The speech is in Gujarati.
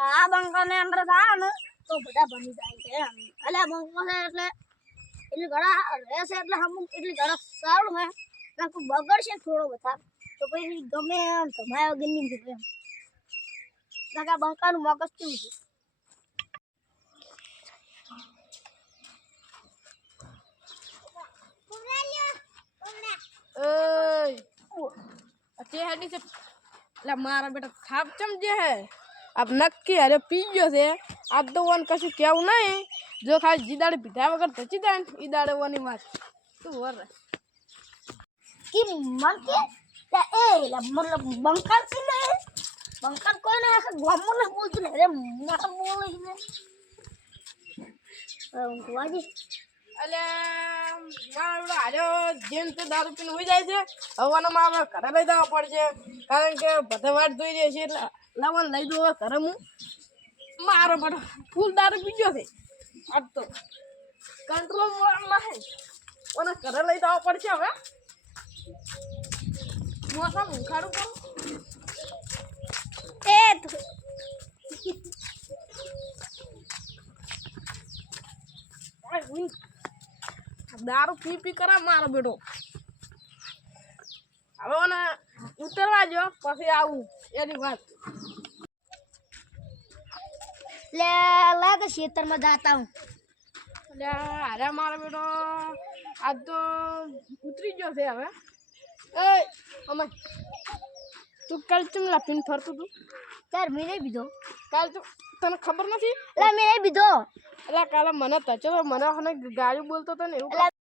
આ બંકાને અંદર થાય ને તો બધા બની જાય છે એટલે બંકો છે એટલે ઘણા રહેશે એટલે અમુક એટલી ઘણા સારું હે નાખું બગડશે થોડો બધા તો પછી ગમે એમ તમારા વગરની ગમે એમ નાકા બંકાનું મગજ કેવું છે चेहरी से मारा बेटा थाप चमचे है अब नक्की अरे पी गयो से अब तो वन कशु केव नहीं जो खाली जीदाड़े पीधा वगर तची जाए ईदाड़े वनी बात तू वर कि मन के ए मतलब बंकर से ले बंकर कोई ना है गमो ना बोलते ने रे मार बोल ने वाजी अले मारो आજો જેમ તો દારૂ પીને હોઈ જાય છે હવાના માં ઘરે લઈ જવા પડશે કારણ કે બધા વાટ જોઈ રહી છે એટલે લાવન લઈ દો ઘરે હું મારો બડો ફૂલ દારૂ પી ગયો છે આજ તો કંટ્રોલ માં હે ઓને ઘરે લઈ જવા પડશે હવે મોસમ ઉખાડું કરું ए दारू पी पी करा मारो बेटो હવે ઓને ઉતરવા જો પછી આવું એની વાત ले लाग क्षेत्र में जाता हूँ એટલે અરે મારો બેટો આજ તો ઉતરી ગયો છે હવે એ અમે તું કાલ ચમ લાપીને ફરતું તું यार मेरे भी दो કાલ તું તને ખબર નથી ला मेरे भी दो એટલે કાલે મને તચો મને ગાડી બોલતો હતો ને એવું